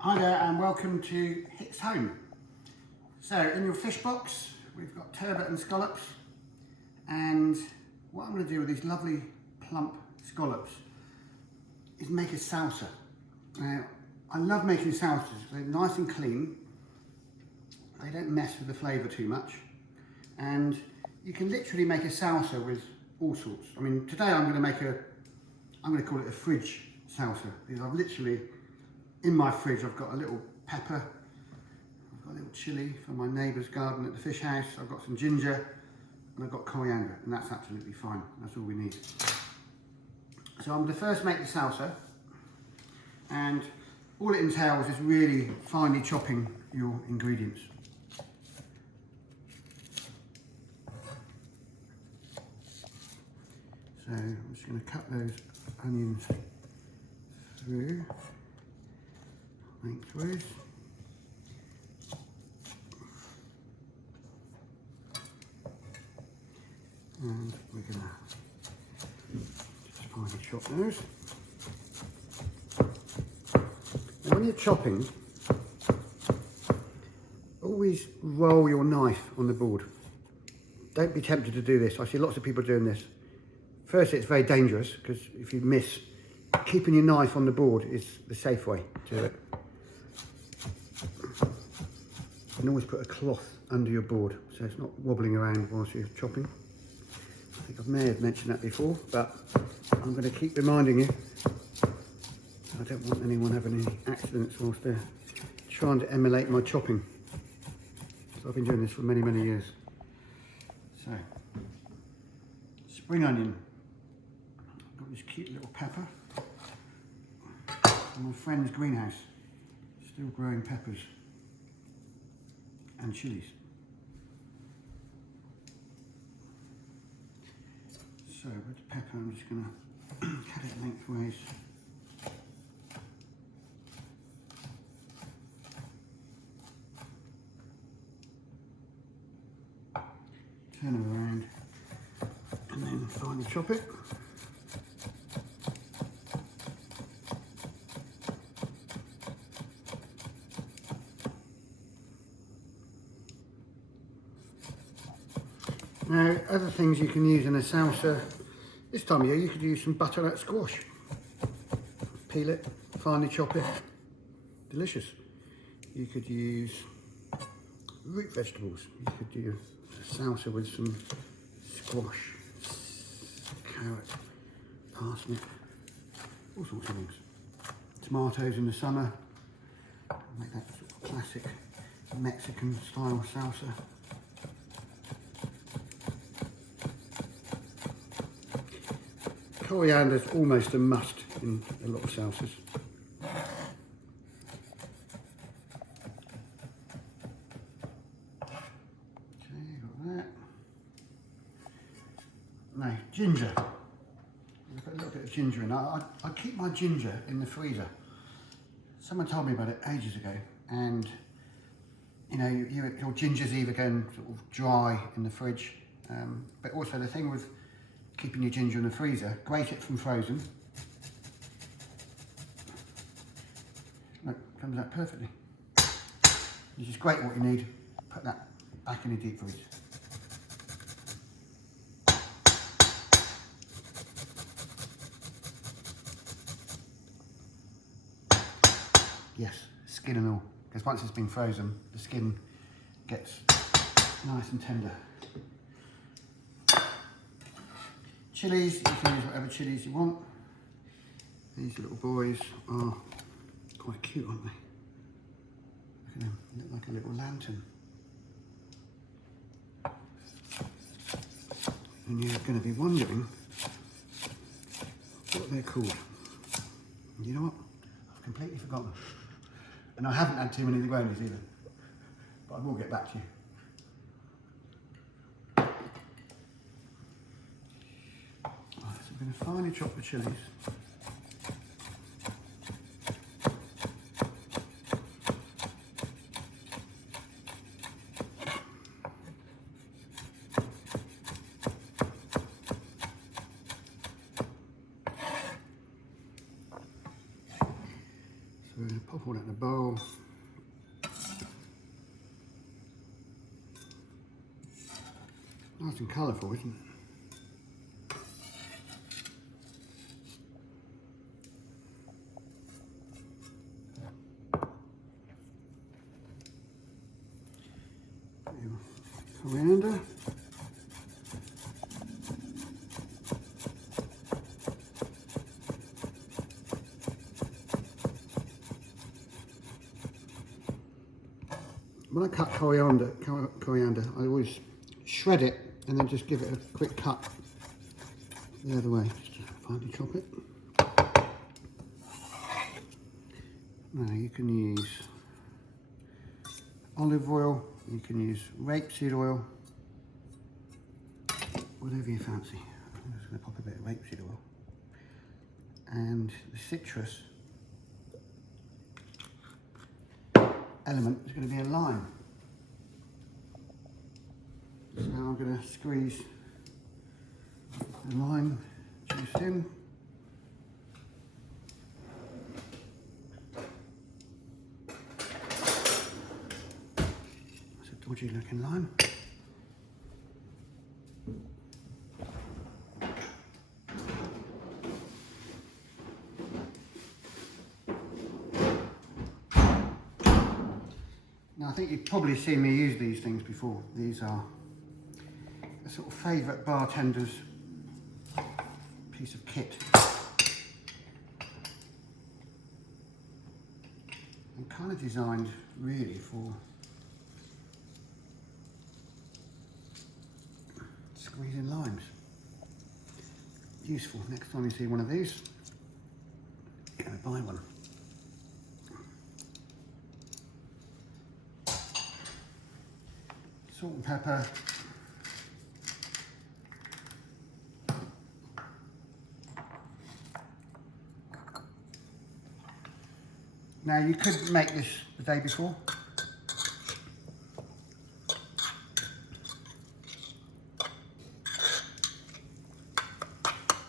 Hi there and welcome to Hits Home. So in your fish box we've got turbot and scallops, and what I'm going to do with these lovely plump scallops is make a salsa. Now I love making salsas, they're nice and clean, they don't mess with the flavour too much, and you can literally make a salsa with all sorts. I mean today I'm going to call it a fridge salsa, because I've literally in my fridge I've got a little pepper, I've got a little chilli from my neighbour's garden at the fish house, I've got some ginger and I've got coriander, and that's absolutely fine, that's all we need. So I'm going to first make the salsa, and all it entails is really finely chopping your ingredients. So I'm just going to cut those onions through lengthways. And we're going to just finely chop those. And when you're chopping, always roll your knife on the board. Don't be tempted to do this. I see lots of people doing this. Firstly, it's very dangerous because if you miss, keeping your knife on the board is the safe way to do it. And always put a cloth under your board so it's not wobbling around whilst you're chopping. I think I may have mentioned that before, but I'm going to keep reminding you. I don't want anyone having any accidents whilst they're trying to emulate my chopping. So I've been doing this for many, many years. So, spring onion. I've got this cute little pepper from my friend's greenhouse. Still growing peppers and chilies. So with the pepper I'm just going to cut it lengthways. Turn it around and then finely chop it. Now, other things you can use in a salsa, this time of year you could use some butternut squash. Peel it, finely chop it, delicious. You could use root vegetables. You could do a salsa with some squash, carrot, parsnip, all sorts of things. Tomatoes in the summer, make that sort of classic Mexican style salsa. Coriander is almost a must in a lot of salsas. Okay, got that. Now, ginger. I'll put a little bit of ginger in. I keep my ginger in the freezer. Someone told me about it ages ago, and you know, your ginger's either going sort of dry in the fridge, but also the thing with keeping your ginger in the freezer, grate it from frozen. Look, comes out perfectly. You just grate what you need, put that back in the deep freeze. Yes, skin and all, because once it's been frozen, the skin gets nice and tender. Chilies, you can use whatever chilies you want. These little boys are quite cute, aren't they? Look at them, they look like a little lantern. And you're going to be wondering what they're called. And you know what? I've completely forgotten. And I haven't had too many Negronis either. But I will get back to you. I'm going to finely chop the chilies. So we're going to pop all that in a bowl. Nice and colourful, isn't it? Coriander. When I cut coriander, I always shred it and then just give it a quick cut the other way, just to finely chop it. Now you can use olive oil, you can use rapeseed oil, whatever you fancy. I'm just going to pop a bit of rapeseed oil. And the citrus element is going to be a lime. So I'm going to squeeze the lime juice in. That's a dodgy looking lime. Now I think you've probably seen me use these things before. These are a sort of favourite bartender's piece of kit. And kind of designed really for squeezing limes. Useful. Next time you see one of these, you're going to buy one. Salt and pepper. Now you could make this the day before.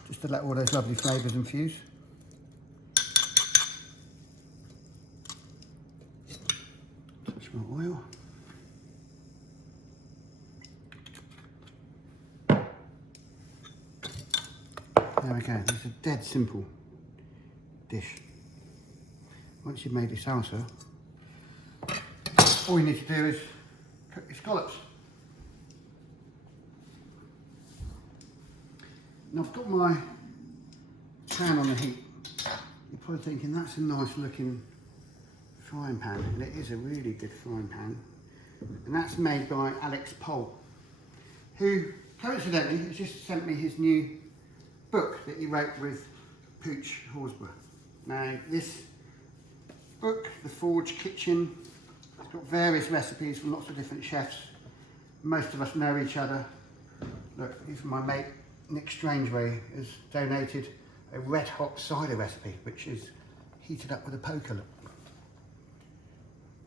Just to let all those lovely flavours infuse. Touch more oil. There we go, it's a dead simple dish. Once you've made your salsa, all you need to do is cook your scallops. Now I've got my pan on the heat. You're probably thinking that's a nice looking frying pan, and it is a really good frying pan. And that's made by Alex Pohl, who coincidentally has just sent me his new book that he wrote with Pooch Horsburgh. Now this book, The Forge Kitchen, it's got various recipes from lots of different chefs. Most of us know each other. Look, even my mate Nick Strangeway has donated a red hot cider recipe, which is heated up with a poker. Look.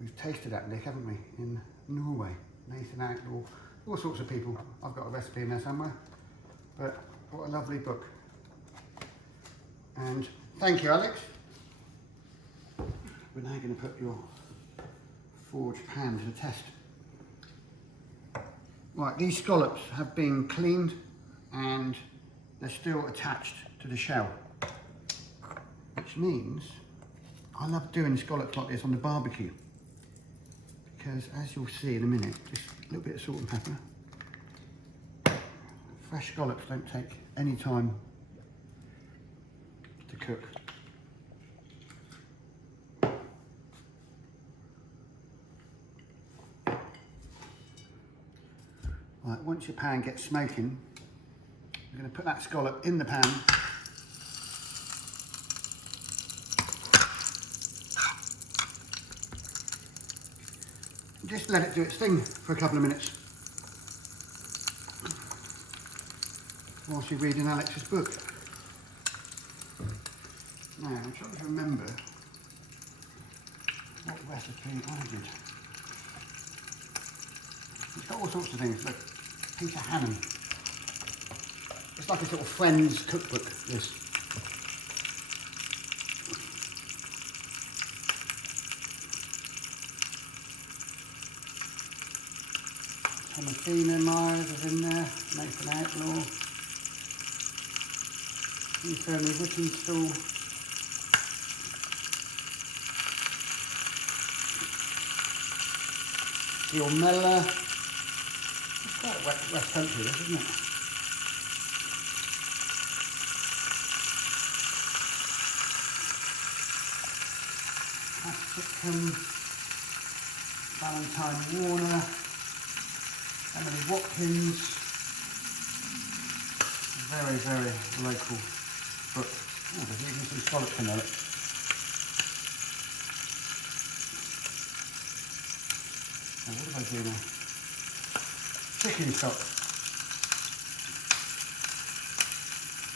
We've tasted that, Nick, haven't we, in Norway. Nathan Outlaw, all sorts of people. I've got a recipe in there somewhere. But what a lovely book. And thank you, Alex. We're now going to put your forged pan to the test. Right, these scallops have been cleaned and they're still attached to the shell, which means I love doing scallops like this on the barbecue, because as you'll see in a minute, just a little bit of salt and pepper. Fresh scallops don't take any time to cook. Right, once your pan gets smoking, you're going to put that scallop in the pan. And just let it do its thing for a couple of minutes whilst you're reading Alex's book. Now, I'm trying to remember what recipe I did. It's got all sorts of things, like Peter Hammond. It's like a sort of friend's cookbook, this. Thomasina Myers is in there, Nathan Outlaw, Fernie Wickenstall, Gil Miller. It's quite West Country, this, isn't it? Wickham, Valentine Warner, Emily Watkins. Very, very local book. Oh, there's even some scallops in there. Now, what do I do now? Chicken stock.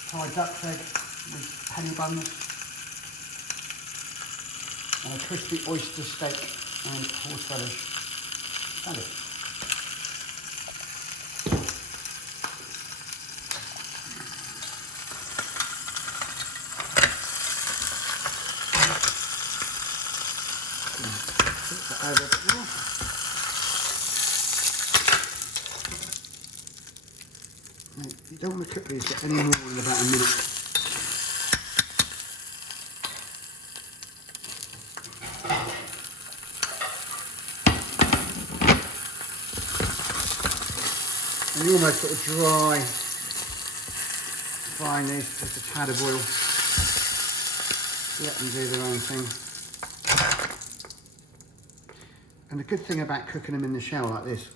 Thai duck's egg with penny buns. And a crispy oyster steak and horseradish salad. Flip that over a bit more. Now, you don't want to cook these for any more than about a minute. And you almost sort of frying these, just a tad of oil. Let them do their own thing. And the good thing about cooking them in the shell like this,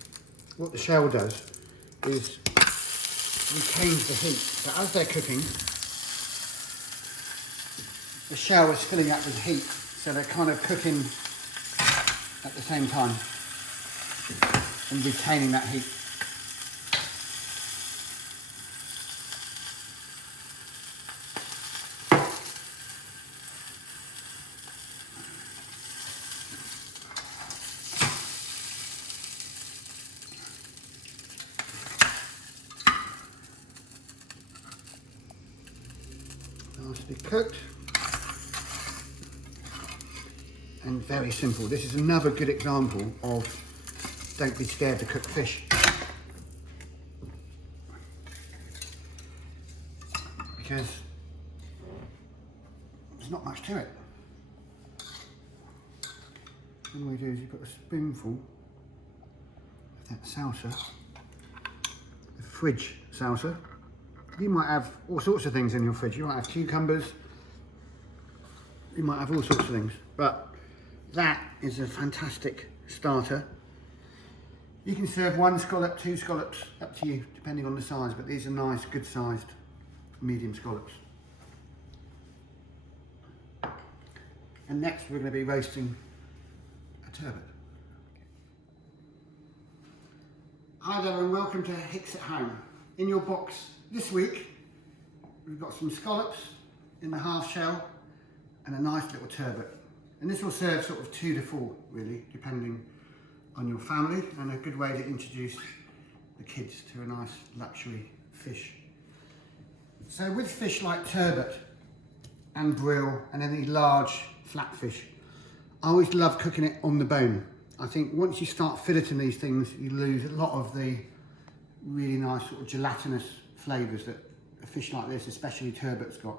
what the shell does is retains the heat. So as they're cooking, the shell is filling up with heat, so they're kind of cooking at the same time and retaining that heat. Nicely cooked and very simple. This is another good example of don't be scared to cook fish, because there's not much to it. All we do is you put a spoonful of that salsa, the fridge salsa. You might have all sorts of things in your fridge. You might have cucumbers, you might have all sorts of things, but that is a fantastic starter. You can serve 1 scallop, 2 scallops, up to you, depending on the size, but these are nice, good sized, medium scallops. And next we're going to be roasting a turbot. Hi there and welcome to Hicks at Home. In your box this week, we've got some scallops in the half shell and a nice little turbot. And this will serve sort of 2 to 4, really, depending on your family, and a good way to introduce the kids to a nice luxury fish. So with fish like turbot and brill and any large flatfish, I always love cooking it on the bone. I think once you start filleting these things, you lose a lot of the really nice sort of gelatinous flavours that a fish like this, especially turbot's got.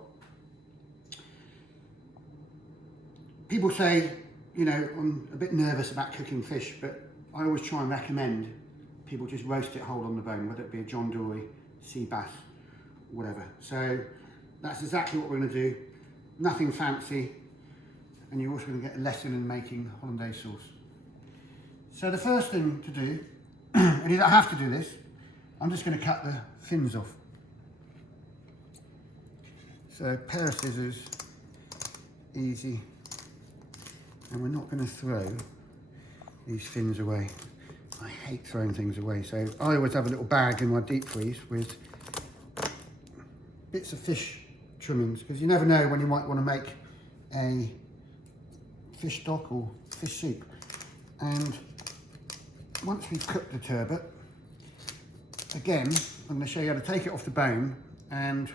People say, you know, I'm a bit nervous about cooking fish, but I always try and recommend people just roast it whole on the bone, whether it be a John Dory, sea bass, whatever. So that's exactly what we're going to do. Nothing fancy, and you're also going to get a lesson in making hollandaise sauce. So the first thing to do, and you don't have to do this, I'm just going to cut the fins off. So a pair of scissors, easy, and we're not going to throw these fins away. I hate throwing things away, so I always have a little bag in my deep freeze with bits of fish trimmings, because you never know when you might want to make a fish stock or fish soup. And once we've cooked the turbot, again, I'm going to show you how to take it off the bone, and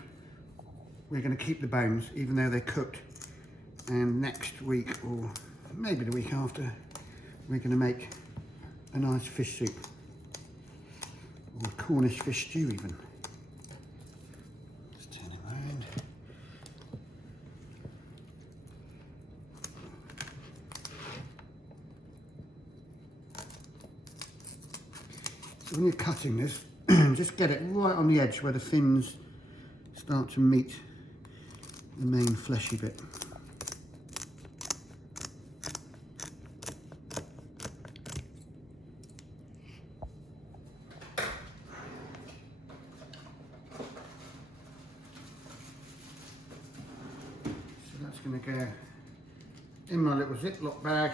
we're going to keep the bones even though they're cooked. And next week, or maybe the week after, we're going to make a nice fish soup. or Cornish fish stew even. Let's turn it around. So when you're cutting this, just get it right on the edge where the fins start to meet the main fleshy bit. So that's going to go in my little Ziploc bag,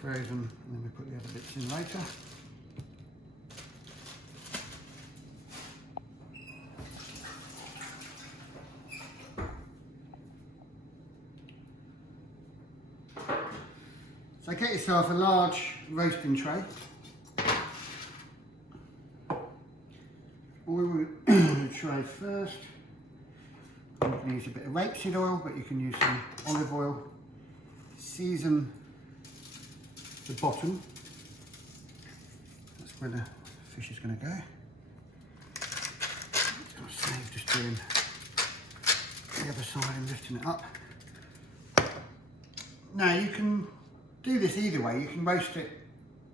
frozen, and then we put the other bits in later. So get yourself a large roasting tray. Oil the tray first. You can use a bit of rapeseed oil, but you can use some olive oil. Season the bottom. That's where the fish is going to go. I'll save just doing the other side and lifting it up. Now you can do this either way. You can roast it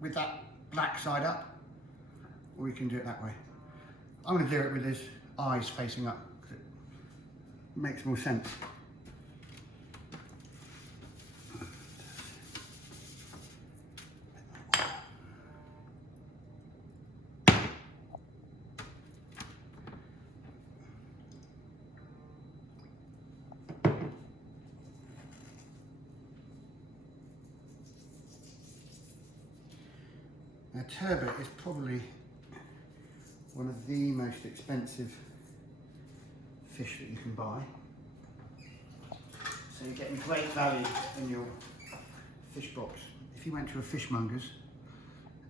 with that black side up, or you can do it that way. I'm going to do it with his eyes facing up because it makes more sense. Now, turbot is probably one of the most expensive fish that you can buy. So you're getting great value in your fish box. If you went to a fishmonger's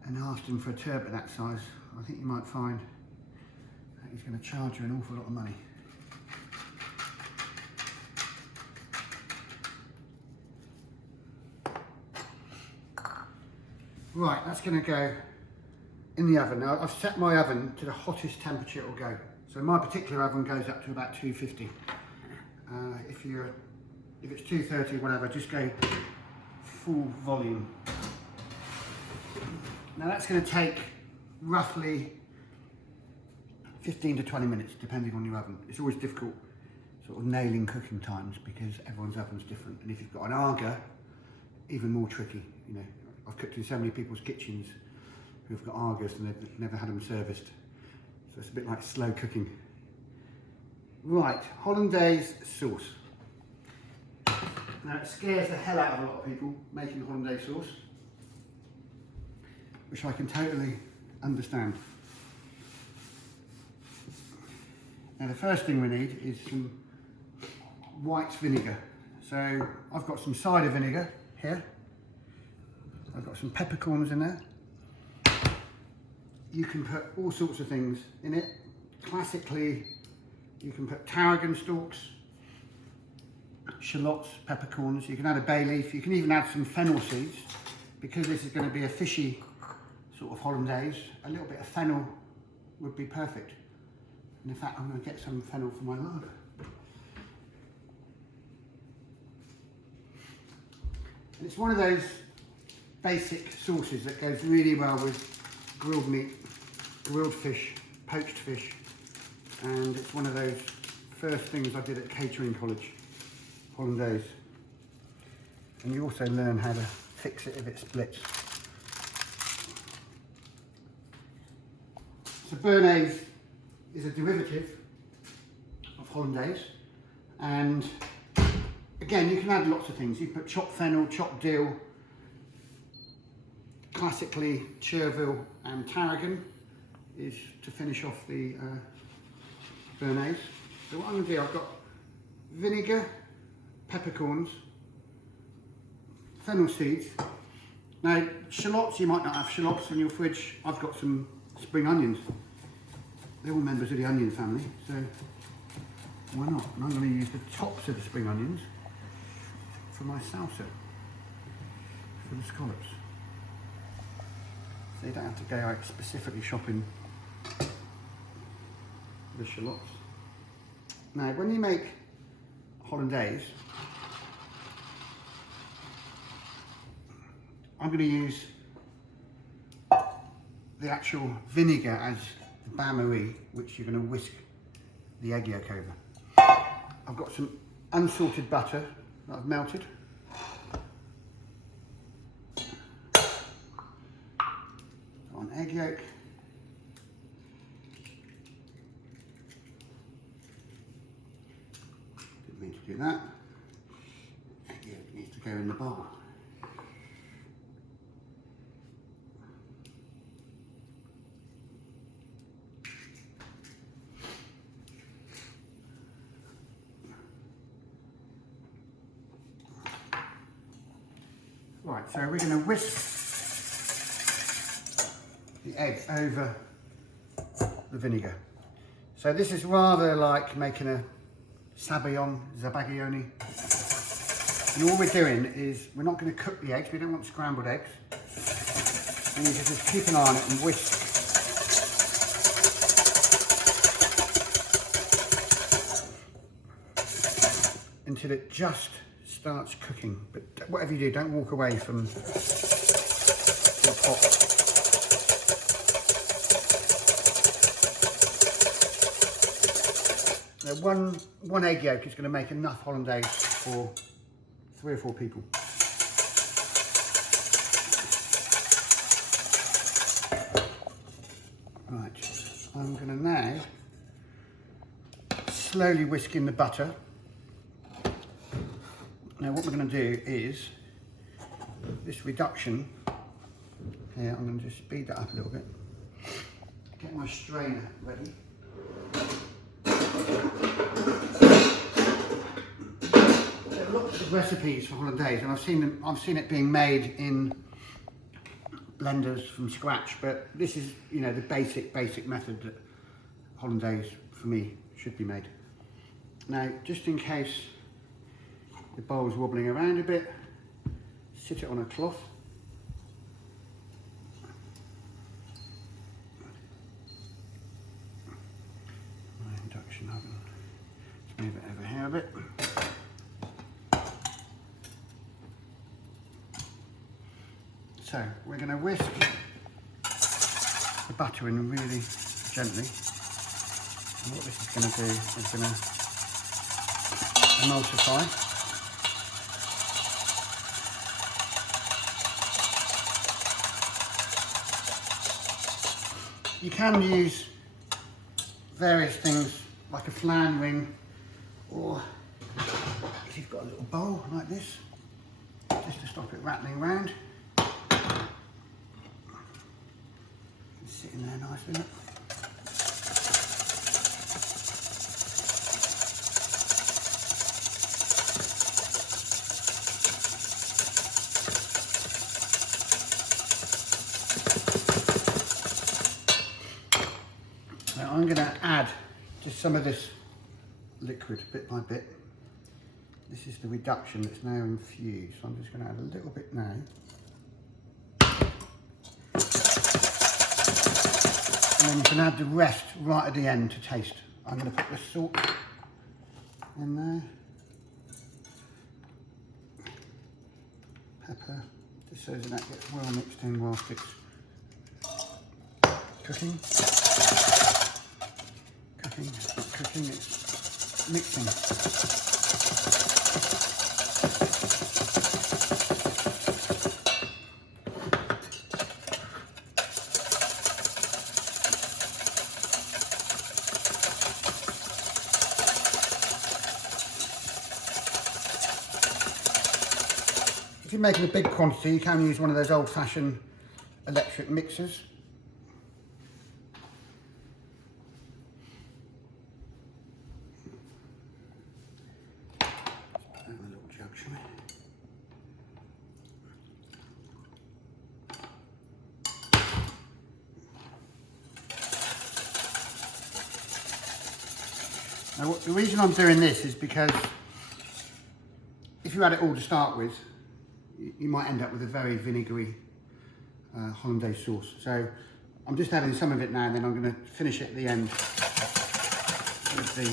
and asked him for a turbot that size, I think you might find that he's going to charge you an awful lot of money. Right, that's going to go in the oven. Now I've set my oven to the hottest temperature it will go. So my particular oven goes up to about 250. If it's 230 or whatever, just go full volume. Now that's going to take roughly 15 to 20 minutes depending on your oven. It's always difficult sort of nailing cooking times because everyone's oven's different, and if you've got an Arga, even more tricky. You know, I've cooked in so many people's kitchens who've got Argas and they've never had them serviced. So it's a bit like slow cooking. Right, hollandaise sauce. Now it scares the hell out of a lot of people making hollandaise sauce, which I can totally understand. Now the first thing we need is some white vinegar. So I've got some cider vinegar here. I've got some peppercorns in there. You can put all sorts of things in it. Classically, you can put tarragon stalks, shallots, peppercorns. You can add a bay leaf. You can even add some fennel seeds. Because this is going to be a fishy sort of hollandaise, a little bit of fennel would be perfect. And in fact, I'm going to get some fennel for my larder. And it's one of those basic sauces that goes really well with grilled meat, grilled fish, poached fish, and it's one of those first things I did at catering college, hollandaise. And you also learn how to fix it if it splits. So béarnaise is a derivative of hollandaise, and again you can add lots of things. You can put chopped fennel, chopped dill. Classically, chervil and tarragon is to finish off the béarnaise. So what I'm going to do, I've got vinegar, peppercorns, fennel seeds. Now, shallots, you might not have shallots in your fridge. I've got some spring onions. They're all members of the onion family, so why not? And I'm going to use the tops of the spring onions for my salsa, for the scallops. So you don't have to go out specifically shopping the shallots. Now, when you make hollandaise, I'm going to use the actual vinegar as the bain-marie, which you're going to whisk the egg yolk over. I've got some unsalted butter that I've melted. On egg yolk. Didn't mean to do that. Egg yolk needs to go in the bowl. Right, so we're going to whisk the egg over the vinegar. So this is rather like making a zabaglione. And all we're doing is, we're not going to cook the eggs, we don't want scrambled eggs. And you just keep an eye on it and whisk. Until it just starts cooking. But whatever you do, don't walk away from your pot. Now one egg yolk is going to make enough hollandaise for 3 or 4 people. Right, I'm going to now slowly whisk in the butter. Now what we're going to do is, this reduction here, I'm going to just speed that up a little bit. Get my strainer ready. There are lots of recipes for hollandaise, and I've seen it being made in blenders from scratch, but this is, you know, the basic method that hollandaise for me should be made. Now, just in case the bowl's wobbling around a bit, sit it on a cloth. My induction oven. Let's move it over here a bit. So we're going to whisk the butter in really gently. And what this is going to do is going to emulsify. You can use various things like a flan ring, or if you've got a little bowl like this, just to stop it rattling around. It's sitting there nicely. Look. I'm going to add just some of this liquid bit by bit. This is the reduction that's now infused, so I'm just going to add a little bit now. And then you can add the rest right at the end to taste. I'm going to put the salt in there. Pepper, just so that gets well mixed in whilst it's cooking. Cooking, it's mixing. If you're making a big quantity, you can use one of those old-fashioned electric mixers. Now, the reason I'm doing this is because if you add it all to start with, you might end up with a very vinegary hollandaise sauce. So I'm just adding some of it now, and then I'm going to finish it at the end with the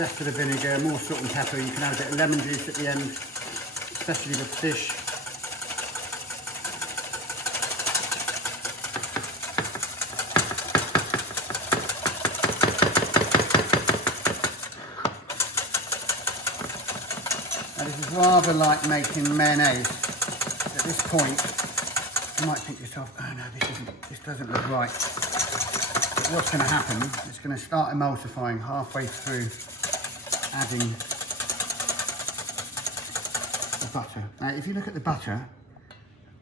rest of the vinegar, more salt and pepper. You can add a bit of lemon juice at the end, especially with fish. Now this is rather like making mayonnaise. At this point, you might think to yourself, oh no, this doesn't look right. But what's going to happen, it's going to start emulsifying halfway through adding the butter. Now if you look at the butter,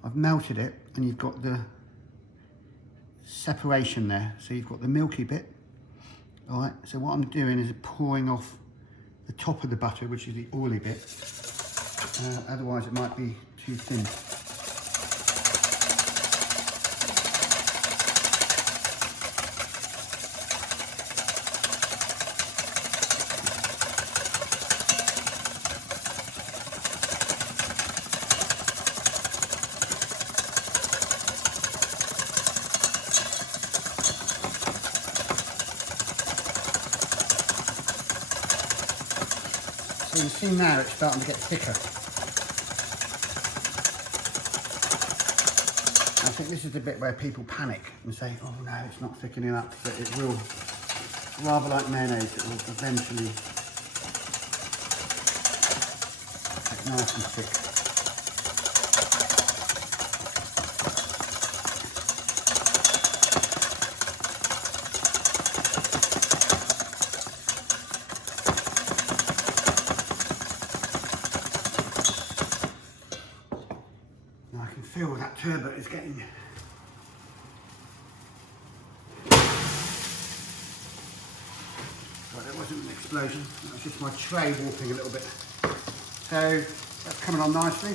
I've melted it and you've got the separation there. So you've got the milky bit. All right, so what I'm doing is pouring off the top of the butter, which is the oily bit. Otherwise it might be too thin. So you see now it's starting to get thicker. I think this is the bit where people panic and say, oh no, it's not thickening up, but it will, rather like mayonnaise, it will eventually get nice and thick. Now I can feel that turbot is getting that wasn't an explosion, that was just my tray warping a little bit. So that's coming on nicely,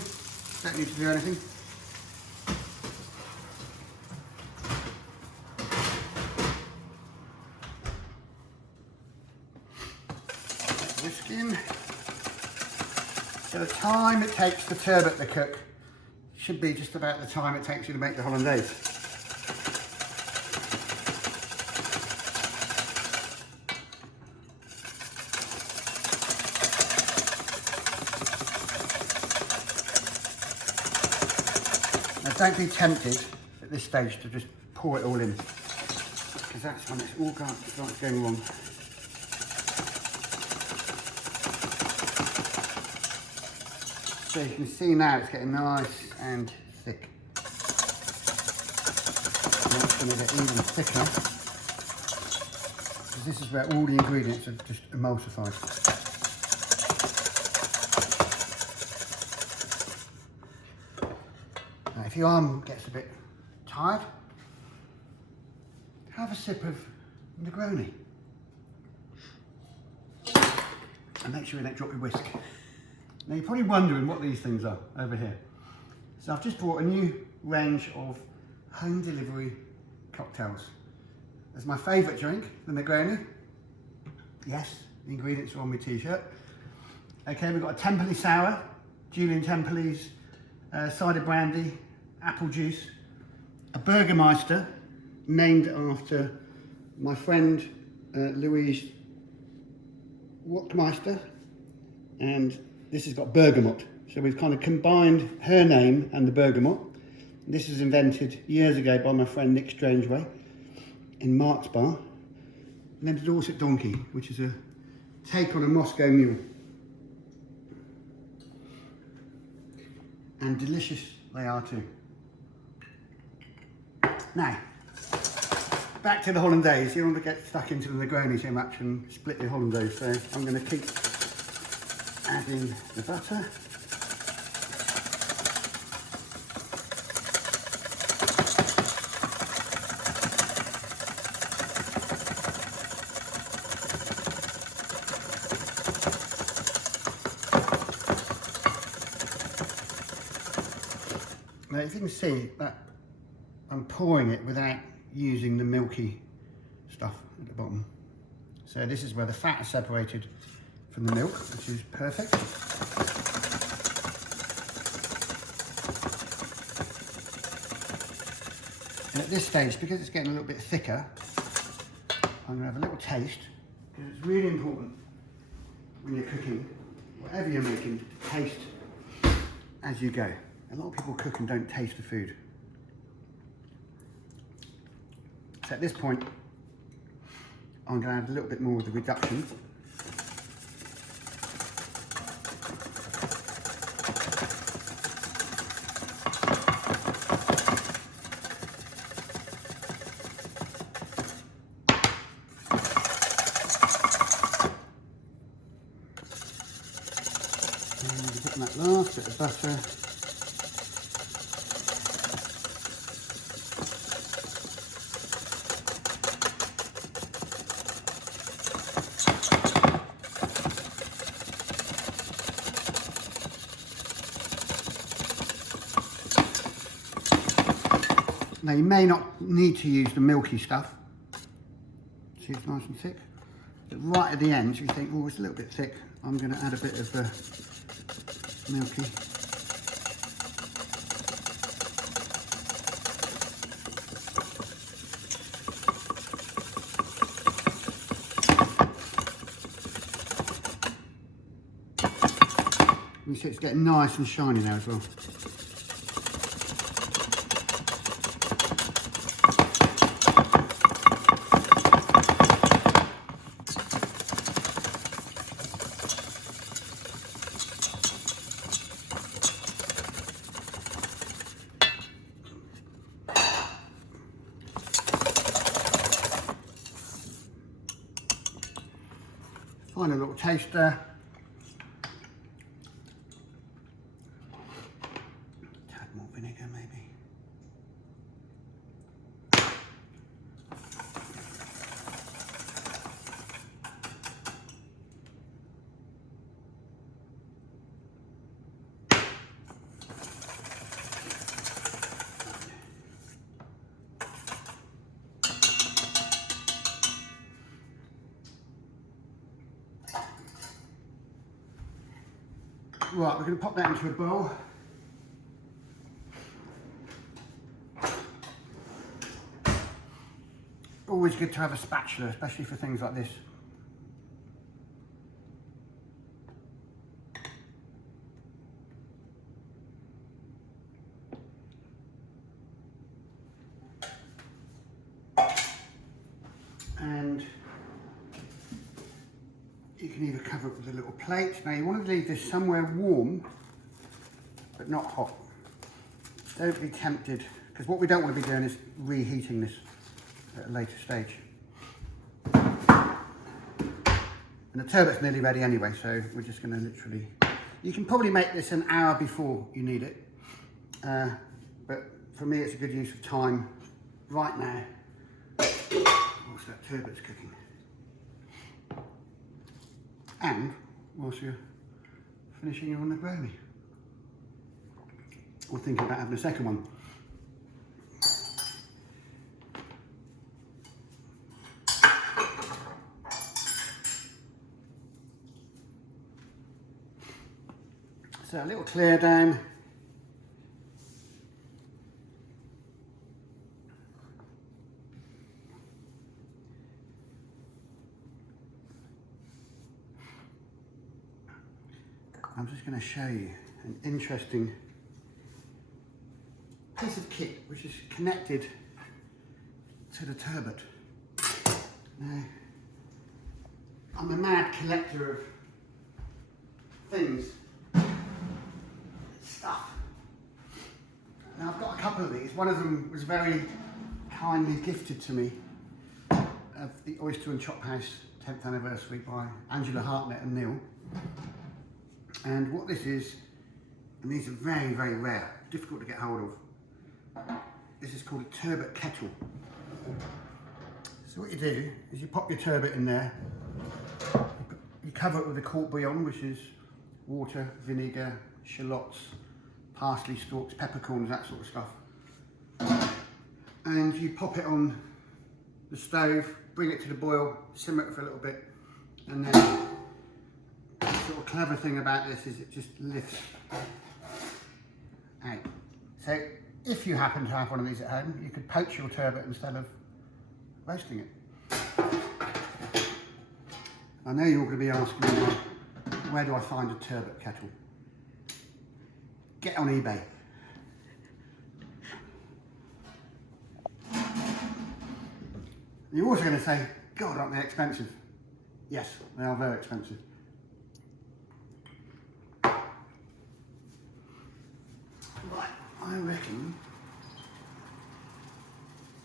don't need to do anything. Whisk in. So the time it takes the turbot to cook should be just about the time it takes you to make the hollandaise. Now don't be tempted at this stage to just pour it all in, because that's when it's all starts going wrong. So you can see now it's getting nice and thick. Now it's going to get even thicker, because this is where all the ingredients have just emulsified. Now if your arm gets a bit tired, have a sip of Negroni. And make sure you don't drop your whisk. Now you're probably wondering what these things are over here. So I've just brought a new range of home delivery cocktails. There's my favourite drink, the Negroni. Yes, the ingredients are on my t-shirt. Okay, we've got a Temperley sour, Julian Temperley's cider brandy, apple juice, a Burgermeister, named after my friend Louise Wachtmeister, and this has got bergamot. So we've kind of combined her name and the bergamot. This was invented years ago by my friend Nick Strangeway in Mark's Bar. And then the Dorset Donkey, which is a take on a Moscow Mule. And delicious they are too. Now, back to the hollandaise. You don't want to get stuck into the Negroni too much and split your hollandaise. So I'm going to keep adding the butter. Now if you can see that I'm pouring it without using the milky stuff at the bottom. So this is where the fat is separated from the milk, which is perfect. And at this stage, because it's getting a little bit thicker, I'm going to have a little taste, because it's really important when you're cooking, whatever you're making, to taste as you go. A lot of people cook and don't taste the food. So at this point, I'm going to add a little bit more of the reduction. And put that last bit of butter. Now you may not need to use the milky stuff. See, it's nice and thick. But right at the end, you think, oh, it's a little bit thick. I'm going to add a bit of the milky. You see it's getting nice and shiny now as well. Final little taste there. Tad more vinegar maybe. Right, we're going to pop that into a bowl. Always good to have a spatula, especially for things like this. And you can either cover it with a little plate. Now you want to leave this somewhere warm, but not hot. Don't be tempted, because what we don't want to be doing is reheating this at a later stage. And the turbot's nearly ready anyway, so we're just going to literally... You can probably make this an hour before you need it, but for me it's a good use of time right now whilst that turbot's cooking. And whilst you're finishing your gravy, or thinking about having a second one. So a little clear down. I'm just going to show you an interesting piece of kit which is connected to the turbot. Now, I'm a mad collector of things, stuff. Now I've got a couple of these. One of them was very kindly gifted to me of the Oyster and Chop House 10th anniversary by Angela Hartnett and Neil. And what this is, and these are very, very rare, difficult to get hold of. This is called a turbot kettle. So what you do is you pop your turbot in there, you cover it with a court bouillon, which is water, vinegar, shallots, parsley stalks, peppercorns, that sort of stuff. And you pop it on the stove, bring it to the boil, simmer it for a little bit, and then the sort of clever thing about this is it just lifts out. So if you happen to have one of these at home, you could poach your turbot instead of roasting it. I know you're going to be asking me, where do I find a turbot kettle? Get on eBay. You're also going to say, God, aren't they expensive? Yes, they are very expensive. Right, I reckon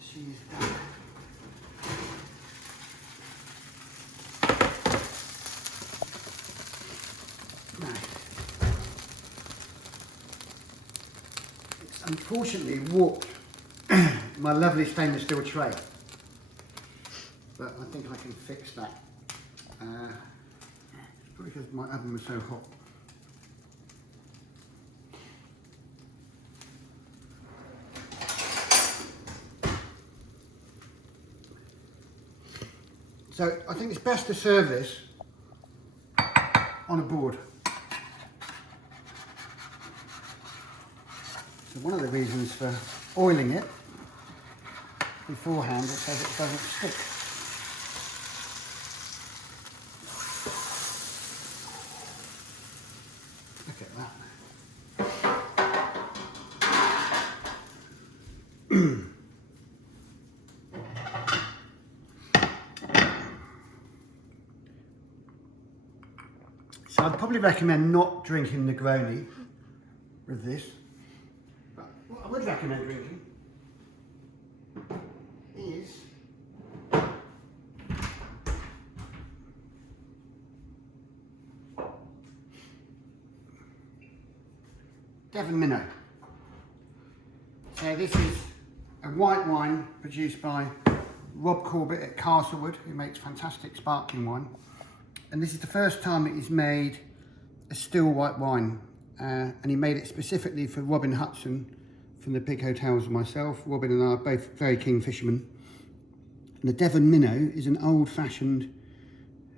she's done. Now, it's unfortunately warped my lovely stainless steel tray, but I think I can fix that. It's probably because my oven was so hot. So I think it's best to serve this on a board. So one of the reasons for oiling it beforehand is so that it doesn't stick. Look at that. So I'd probably recommend not drinking Negroni with this, but what I would recommend drinking is Devon Minnow. So this is a white wine produced by Rob Corbett at Castlewood, who makes fantastic sparkling wine. And this is the first time that he's made a still white wine. And he made it specifically for Robin Hudson from the Big Hotels and myself. Robin and I are both very keen fishermen. And the Devon Minnow is an old-fashioned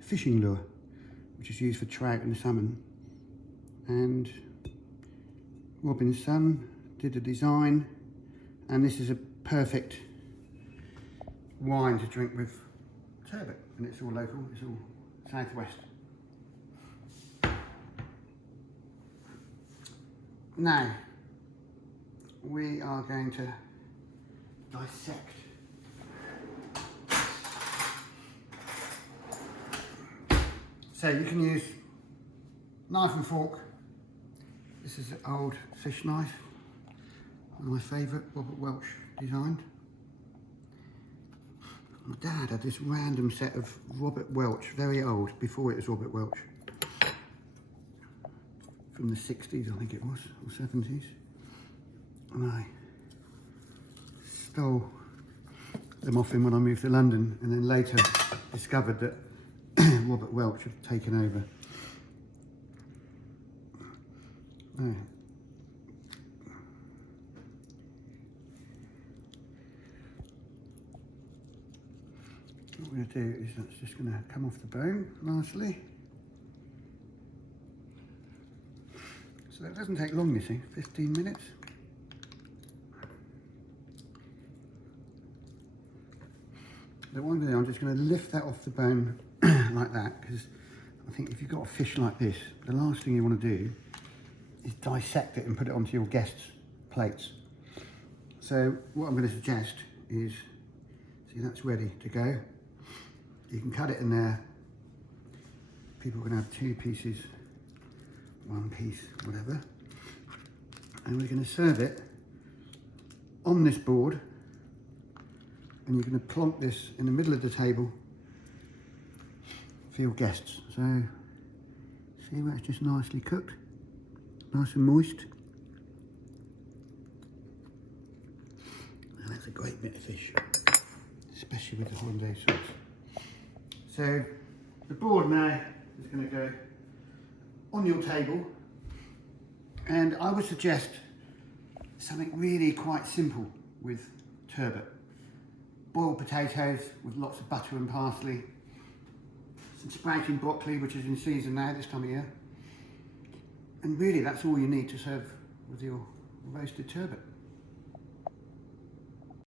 fishing lure, which is used for trout and salmon. And Robin's son did the design, and this is a perfect wine to drink with turbot. And it's all local, it's all southwest. Now, we are going to dissect. So you can use knife and fork. This is an old fish knife, one of my favourite, Robert Welch designed. My dad had this random set of Robert Welch, very old, before it was Robert Welch. From the 60s, I think it was, or 70s. And I stole them off him when I moved to London, and then later discovered that Robert Welch had taken over. Oh. What we're going to do is that's just going to come off the bone nicely. So that doesn't take long, you see, 15 minutes. The one thing, I'm just going to lift that off the bone like that, because I think if you've got a fish like this, the last thing you want to do is dissect it and put it onto your guests' plates. So what I'm going to suggest is, see, that's ready to go. You can cut it in there. People can have 2 pieces, 1 piece, whatever. And we're going to serve it on this board. And you're going to plonk this in the middle of the table for your guests. So, see where it's just nicely cooked, nice and moist. And that's a great bit of fish, especially with the hollandaise sauce. So, the board now is going to go on your table, and I would suggest something really quite simple with turbot. Boiled potatoes with lots of butter and parsley, some sprouting broccoli, which is in season now this time of year, and really that's all you need to serve with your roasted turbot.